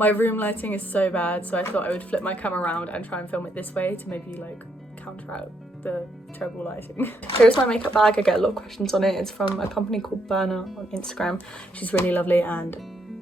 My room lighting is so bad, so I thought I would flip my camera around and try and film it this way to maybe like counteract the terrible lighting. Here's my makeup bag. I get a lot of questions on it. It's from a company called Burner on Instagram. She's really lovely, and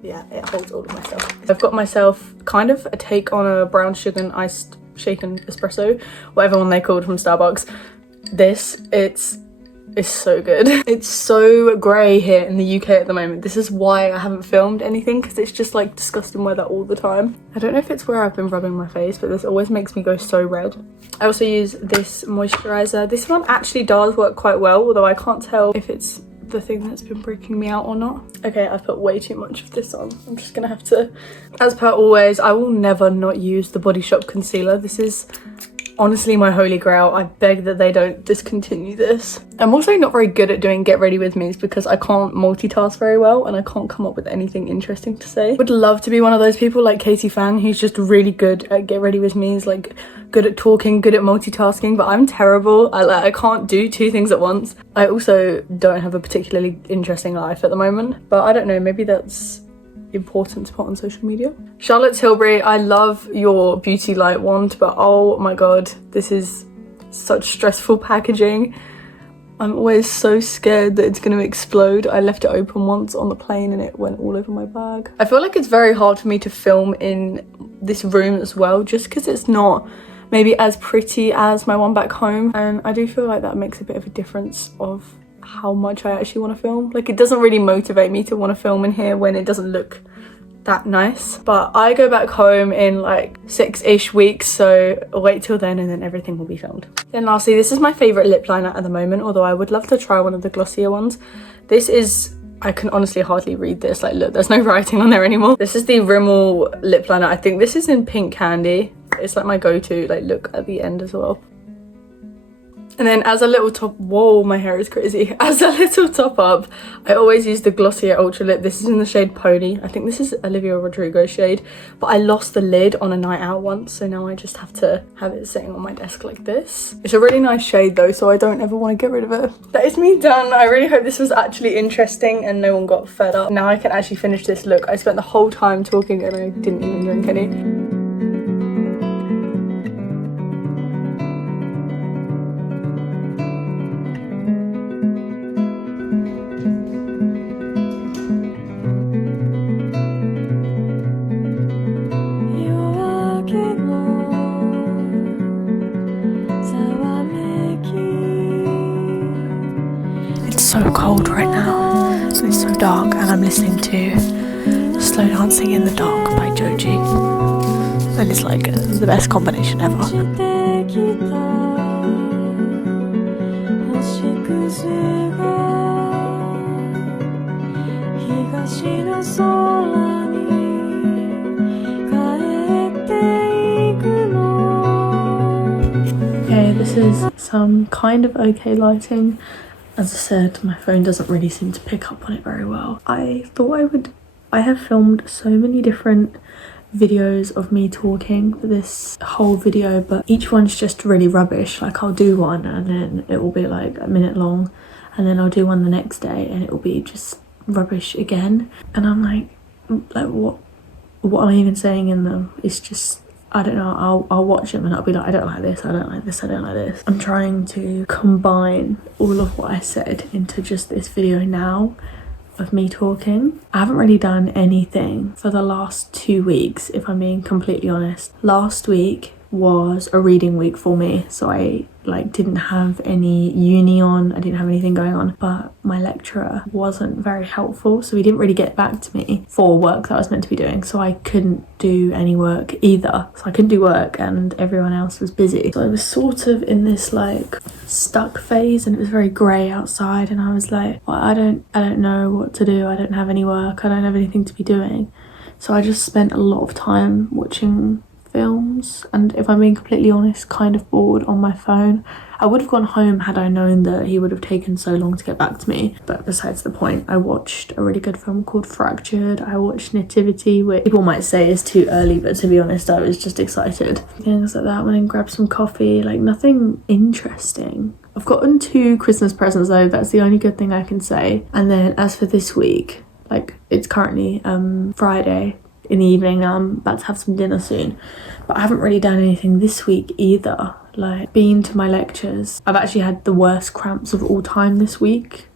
yeah, it holds all of my stuff. I've got myself kind of a take on a brown sugar and iced shaken espresso, whatever one they called from Starbucks. It's so good. It's so grey here in the UK at the moment. This is why I haven't filmed anything, because it's just like disgusting weather all the time. I don't know if it's where I've been rubbing my face, but this always makes me go so red. I also use this moisturiser. This one actually does work quite well, although I can't tell if it's the thing that's been breaking me out or not. Okay, I've put way too much of this on. I'm just gonna have to, as per always, I will never not use the Body Shop concealer. This is honestly my holy grail. I beg that they don't discontinue this. I'm also not very good at doing get ready with me's because I can't multitask very well and I can't come up with anything interesting to say. Would love to be one of those people like Katie Fang who's just really good at get ready with me's, like good at talking, good at multitasking, but I'm terrible. I can't do two things at once. I also don't have a particularly interesting life at the moment, but I don't know, maybe that's important to put on social media. Charlotte Tilbury, I love your beauty light wand, but oh my god, this is such stressful packaging. I'm always so scared that it's going to explode. I left it open once on the plane and it went all over my bag. I feel like it's very hard for me to film in this room as well, just because it's not maybe as pretty as my one back home, and I do feel like that makes a bit of a difference of how much I actually want to film. Like, it doesn't really motivate me to want to film in here when it doesn't look that nice. But I go back home in like 6-ish weeks, so wait till then and then everything will be filmed. Then lastly, this is my favourite lip liner at the moment, although I would love to try one of the glossier ones. This is, I can honestly hardly read this, like look, there's no writing on there anymore. This is the Rimmel lip liner. I think this is in Pink Candy. It's like my go-to like look at the end as well. And then as a little top, whoa, my hair is crazy. As a little top up, I always use the Glossier Ultra Lip. This is in the shade Pony. I think this is Olivia Rodrigo shade, but I lost the lid on a night out once, so now I just have to have it sitting on my desk like this. It's a really nice shade though, so I don't ever want to get rid of it. That is me done. I really hope this was actually interesting and no one got fed up. Now I can actually finish this look. I spent the whole time talking and I didn't even drink any. So cold right now, and it's so dark, and I'm listening to Slow Dancing in the Dark by Joji, and it's like the best combination ever. Okay, this is some kind of okay lighting. As I said, my phone doesn't really seem to pick up on it very well. I thought I have filmed so many different videos of me talking for this whole video, but each one's just really rubbish. Like, I'll do one and then it will be like a minute long, and then I'll do one the next day and it will be just rubbish again. And I'm like what am I even saying in them? It's just, I don't know, I'll watch them and I'll be like, I don't like this, I don't like this, I don't like this. I'm trying to combine all of what I said into just this video now of me talking. I haven't really done anything for the last 2 weeks, if I'm being completely honest. Last week was a reading week for me, so I didn't have any uni on, I didn't have anything going on, but my lecturer wasn't very helpful, so he didn't really get back to me for work that I was meant to be doing, so I couldn't do any work either. So I couldn't do work and everyone else was busy, so I was sort of in this like stuck phase, and it was very grey outside, and I was like, well, I don't know what to do, I don't have any work, I don't have anything to be doing. So I just spent a lot of time watching films, and if I'm being completely honest, kind of bored on my phone. I would have gone home had I known that he would have taken so long to get back to me, but besides the point, I watched a really good film called Fractured. I watched Nativity, which people might say is too early, but to be honest, I was just excited. Things like that. Went and grabbed some coffee, like nothing interesting. I've gotten 2 Christmas presents though, that's the only good thing I can say. And then as for this week, like it's currently Friday. in the evening. Now I'm about to have some dinner soon, but I haven't really done anything this week either. Like, been to my lectures. I've actually had the worst cramps of all time this week.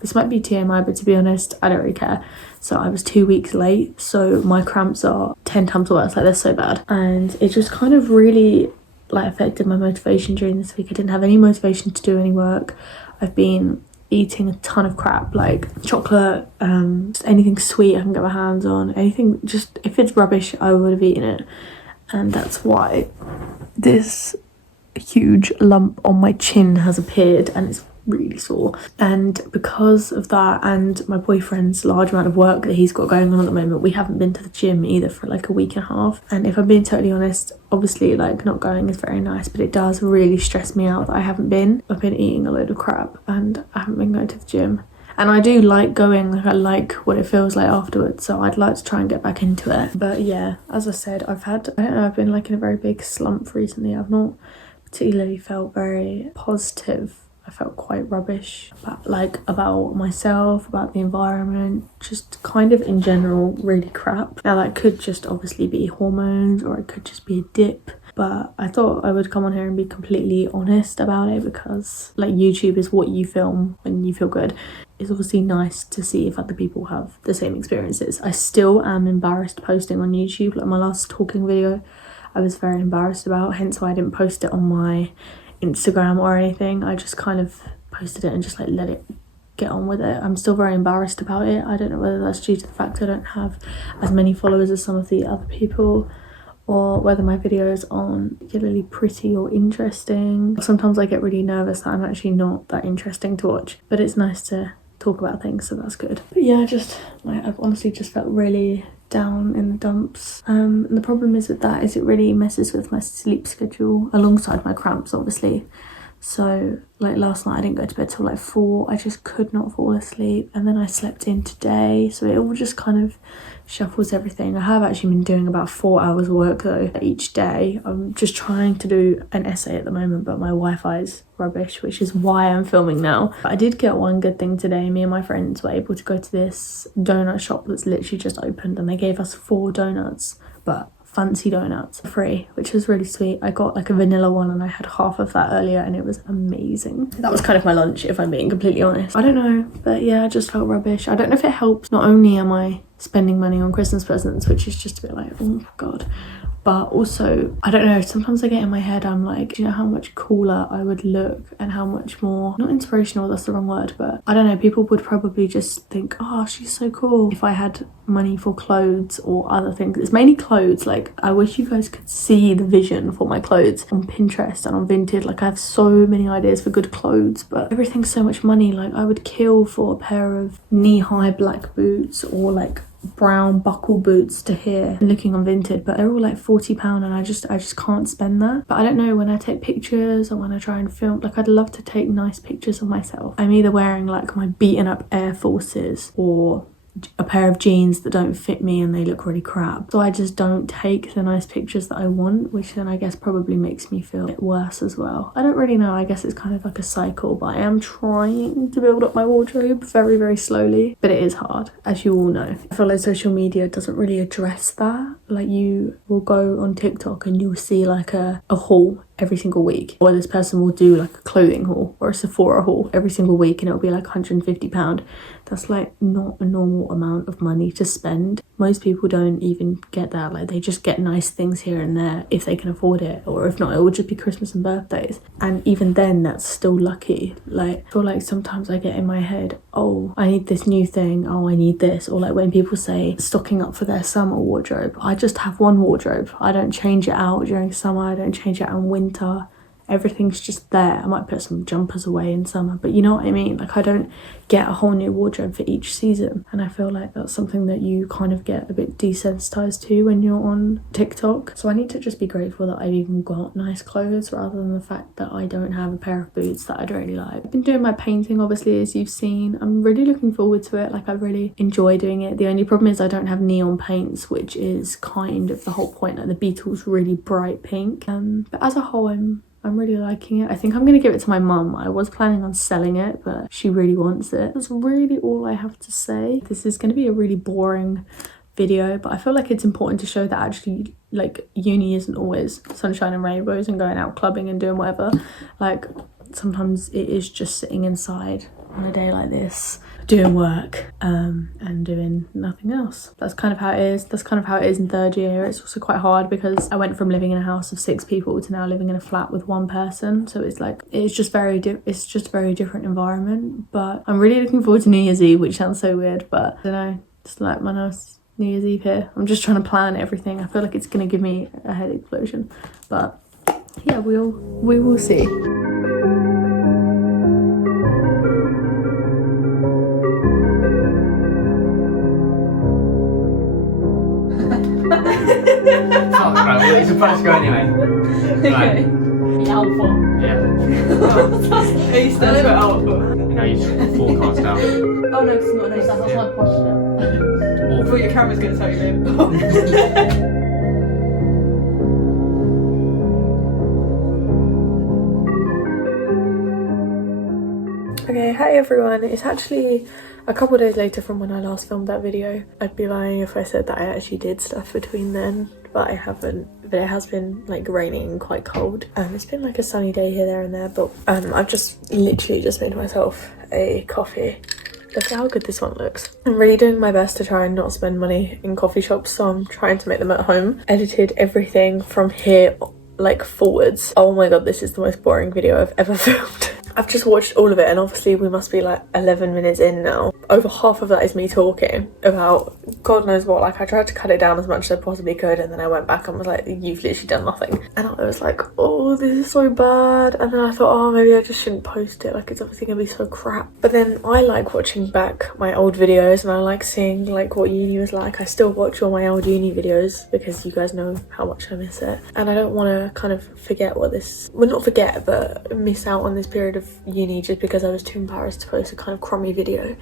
This might be TMI, but to be honest, I don't really care. So I was 2 weeks late, so my cramps are 10 times worse. Like, they're so bad, and it just kind of really like affected my motivation during this week. I didn't have any motivation to do any work. I've been eating a ton of crap, like chocolate, just anything sweet I can get my hands on, anything, just if it's rubbish I would have eaten it. And that's why this huge lump on my chin has appeared, and it's really sore. And because of that and my boyfriend's large amount of work that he's got going on at the moment, we haven't been to the gym either for like a week and a half. And if I'm being totally honest, obviously like not going is very nice, but it does really stress me out that I haven't been. I've been eating a load of crap and I haven't been going to the gym. And I do like going, like I like what it feels like afterwards, so I'd like to try and get back into it. But yeah, as I said, I've been like in a very big slump recently. I've not particularly felt very positive. I felt quite rubbish about myself, about the environment, just kind of in general really crap. Now that could just obviously be hormones, or it could just be a dip, but I thought I would come on here and be completely honest about it, because like YouTube is what you film when you feel good. It's obviously nice to see if other people have the same experiences. I still am embarrassed posting on YouTube. Like my last talking video I was very embarrassed about, hence why I didn't post it on my Instagram or anything. I just kind of posted it and just like let it get on with it. I'm still very embarrassed about it. I don't know whether that's due to the fact I don't have as many followers as some of the other people, or whether my videos aren't particularly pretty or interesting. Sometimes I get really nervous that I'm actually not that interesting to watch, but it's nice to talk about things, so that's good. But yeah, I've honestly just felt really down in the dumps. And the problem is with that is it really messes with my sleep schedule alongside my cramps, obviously. So like last night I didn't go to bed till like 4. I just could not fall asleep, and then I slept in today, so it all just kind of shuffles everything. I have actually been doing about 4 hours work though each day. I'm just trying to do an essay at the moment, but my Wi-Fi is rubbish, which is why I'm filming now. But I did get one good thing today. Me and my friends were able to go to this donut shop that's literally just opened, and they gave us 4 donuts, but fancy donuts for free, which was really sweet. I got like a vanilla one and I had half of that earlier, and it was amazing. That was kind of my lunch, if I'm being completely honest. I don't know, but yeah, I just felt rubbish. I don't know if it helps. Not only am I spending money on Christmas presents, which is just a bit like, oh god, but also I don't know, sometimes I get in my head, I'm like, do you know how much cooler I would look and how much more, not inspirational, that's the wrong word, but I don't know, people would probably just think, oh, she's so cool, if I had money for clothes or other things. It's mainly clothes. Like, I wish you guys could see the vision for my clothes on Pinterest and on Vinted. Like, I have so many ideas for good clothes, but everything's so much money. Like, I would kill for a pair of knee-high black boots, or like brown buckle boots to here, looking on Vinted, but they're all like £40, and I just can't spend that. But I don't know, when I take pictures or when I try and film, like, I'd love to take nice pictures of myself. I'm either wearing like my beaten up Air Forces or a pair of jeans that don't fit me and they look really crap, so I just don't take the nice pictures that I want, which then I guess probably makes me feel a bit worse as well. I don't really know, I guess it's kind of like a cycle, but I am trying to build up my wardrobe very, very slowly, but it is hard, as you all know. I feel like social media doesn't really address that. Like, you will go on TikTok and you'll see like a haul every single week, or this person will do like a clothing haul or a Sephora haul every single week, and it'll be like £150. That's like not a normal amount of money to spend. Most people don't even get that. Like, they just get nice things here and there if they can afford it, or if not, it will just be Christmas and birthdays, and even then that's still lucky. Like, I feel like sometimes I get in my head, oh, I need this new thing, oh, I need this, or like when people say stocking up for their summer wardrobe, I just have one wardrobe. I don't change it out during summer, I don't change it out in winter. Everything's just there. I might put some jumpers away in summer, but you know what I mean? Like, I don't get a whole new wardrobe for each season, and I feel like that's something that you kind of get a bit desensitized to when you're on TikTok. So I need to just be grateful that I've even got nice clothes, rather than the fact that I don't have a pair of boots that I'd really like. I've been doing my painting, obviously, as you've seen. I'm really looking forward to it. Like, I really enjoy doing it. The only problem is I don't have neon paints, which is kind of the whole point. Like, the Beatles really bright pink, but as a whole I'm really liking it. I think I'm going to give it to my mum. I was planning on selling it, but she really wants it. That's really all I have to say. This is going to be a really boring video, but I feel like it's important to show that actually like uni isn't always sunshine and rainbows and going out clubbing and doing whatever. Like sometimes it is just sitting inside on a day like this doing work and doing nothing else. That's kind of how it is. That's kind of how it is in third year. It's also quite hard because I went from living in a house of 6 people to now living in a flat with 1 person, so it's like it's just very different environment. But I'm really looking forward to New Year's Eve, which sounds so weird, but I don't know, just like my nice New Year's Eve here. I'm just trying to plan everything. I feel like it's gonna give me a head explosion, but yeah, we will see. Oh, right, well, it's supposed to go anyway. Right. The alpha. Yeah. Are you standing for alpha? No, you just forecast out. Oh no, it's not. No, that's not posture. I thought your camera's going to tell you, babe. Okay, hi everyone. It's actually a couple days later from when I last filmed that video. I'd be lying if I said that I actually did stuff between then, but I haven't. But it has been like raining and quite cold. It's been like a sunny day here, there and there, but I've just literally just made myself a coffee. Look at how good this one looks. I'm really doing my best to try and not spend money in coffee shops, so I'm trying to make them at home. Edited everything from here like forwards. Oh my god, this is the most boring video I've ever filmed. I've just watched all of it and obviously we must be like 11 minutes in now. Over half of that is me talking about God knows what. Like I tried to cut it down as much as I possibly could and then I went back and was like, you've literally done nothing. And I was like, oh, this is so bad. And then I thought, oh, maybe I just shouldn't post it. Like it's obviously gonna be so crap. But then I like watching back my old videos and I like seeing like what uni was like. I still watch all my old uni videos because you guys know how much I miss it. And I don't want to kind of forget what this, well not forget, but miss out on this period of uni just because I was too embarrassed to post a kind of crummy video.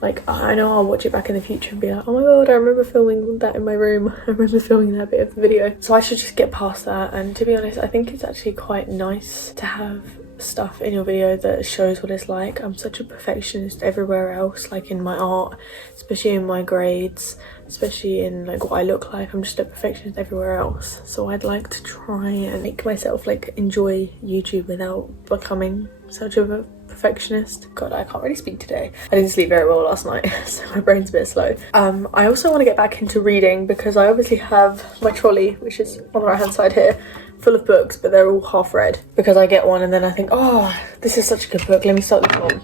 Like I know I'll watch it back in the future and be like, oh my god, I remember filming that in my room. I remember filming that bit of the video. So I should just get past that. And to be honest, I think it's actually quite nice to have stuff in your video that shows what it's like. I'm such a perfectionist everywhere else, like in my art, especially in my grades, especially in like what I look like. I'm just a perfectionist everywhere else, so I'd like to try and make myself like enjoy YouTube without becoming such of a perfectionist. God, I can't really speak today. I didn't sleep very well last night, so my brain's a bit slow. I also want to get back into reading because I obviously have my trolley, which is on the right hand side here, full of books, but they're all half read because I get one and then I think, oh, this is such a good book, let me start this one.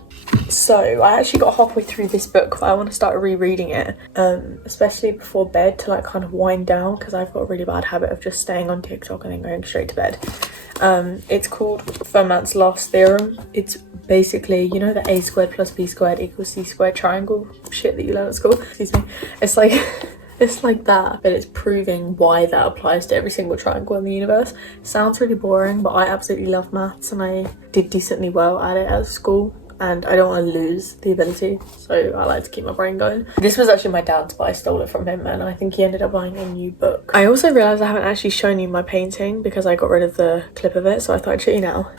So I actually got halfway through this book, but I want to start rereading it, especially before bed to like kind of wind down because I've got a really bad habit of just staying on TikTok and then going straight to bed. It's called Fermat's Last Theorem. It's basically, you know, the a squared plus b squared equals c squared triangle shit that you learn at school? Excuse me. It's like it's like that, but it's proving why that applies to every single triangle in the universe. Sounds really boring, but I absolutely love maths and I did decently well at it at school. And I don't want to lose the ability, so I like to keep my brain going. This was actually my dad's, but I stole it from him and I think he ended up buying a new book. I also realised I haven't actually shown you my painting because I got rid of the clip of it, so I thought I'd show you now.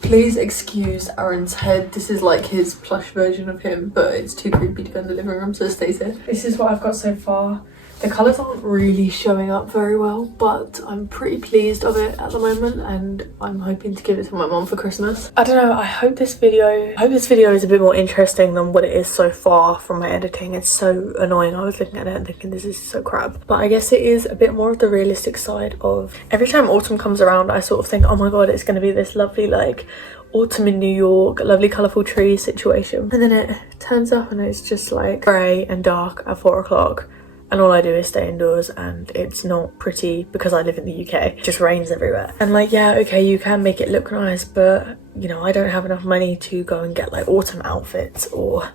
Please excuse Aaron's head. This is like his plush version of him, but it's too creepy to go in the living room, so it stays here. This is what I've got so far. The colours aren't really showing up very well, but I'm pretty pleased of it at the moment and I'm hoping to give it to my mum for Christmas. I don't know, I hope this video is a bit more interesting than what it is so far from my editing. It's so annoying. I was looking at it and thinking this is so crap. But I guess it is a bit more of the realistic side of every time autumn comes around, I sort of think, oh my god, it's going to be this lovely like autumn in New York, lovely colourful trees situation. And then it turns up and it's just like grey and dark at 4 o'clock. And all I do is stay indoors and it's not pretty because I live in the UK. It just rains everywhere. And like, yeah, okay, you can make it look nice, but you know, I don't have enough money to go and get like autumn outfits or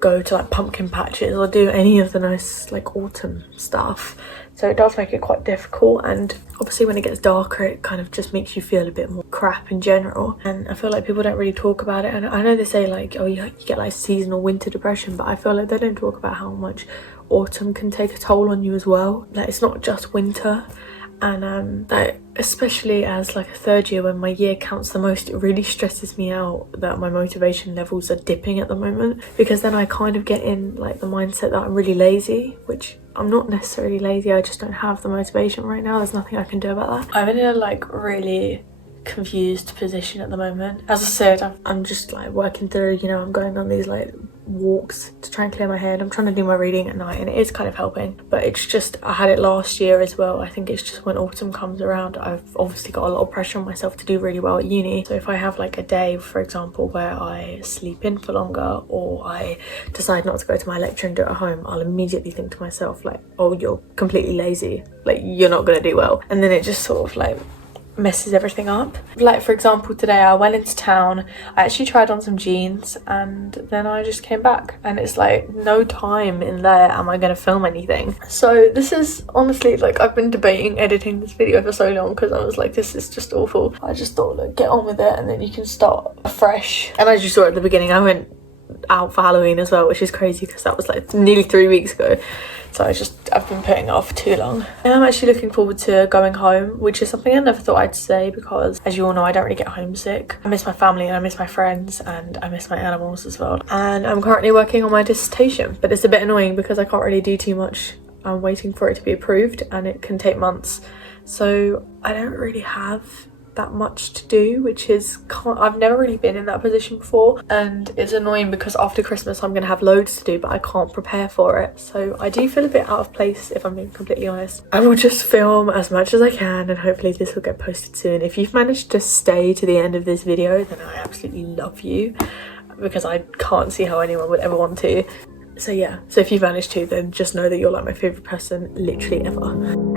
go to like pumpkin patches or do any of the nice like autumn stuff. So it does make it quite difficult, and obviously when it gets darker it kind of just makes you feel a bit more crap in general, and I feel like people don't really talk about it. And I know they say like, oh, you get like seasonal winter depression, but I feel like they don't talk about how much autumn can take a toll on you as well. Like it's not just winter. And like, especially as like a third year when my year counts the most, it really stresses me out that my motivation levels are dipping at the moment, because then I kind of get in like the mindset that I'm really lazy, which I'm not necessarily lazy, I just don't have the motivation right now. There's nothing I can do about that. I'm in a like really confused position at the moment. As I said, I'm just like working through, you know, I'm going on these like walks to try and clear my head. I'm trying to do my reading at night and it is kind of helping, but it's just, I had it last year as well. I think it's just when autumn comes around, I've obviously got a lot of pressure on myself to do really well at uni. So if I have like a day, for example, where I sleep in for longer or I decide not to go to my lecture and do it at home, I'll immediately think to myself like, oh, you're completely lazy, like you're not gonna do well. And then it just sort of like messes everything up. Like for example, today I went into town, I actually tried on some jeans and then I just came back and it's like no time in there am I gonna film anything. So this is honestly like, I've been debating editing this video for so long because I was like, this is just awful. I just thought like, get on with it and then you can start afresh. And as you saw at the beginning, I went out for Halloween as well, which is crazy because that was like nearly 3 weeks ago. So I've been putting it off too long. I'm actually looking forward to going home, which is something I never thought I'd say because, as you all know, I don't really get homesick. I miss my family and I miss my friends and I miss my animals as well. And I'm currently working on my dissertation, but it's a bit annoying because I can't really do too much. I'm waiting for it to be approved and it can take months. So I don't really have that much to do, which is, I've never really been in that position before, and it's annoying because after Christmas I'm gonna have loads to do but I can't prepare for it. So I do feel a bit out of place, if I'm being completely honest. I will just film as much as I can and hopefully this will get posted soon. If you've managed to stay to the end of this video, then I absolutely love you because I can't see how anyone would ever want to. So yeah, so if you've managed to, then just know that you're like my favourite person literally ever.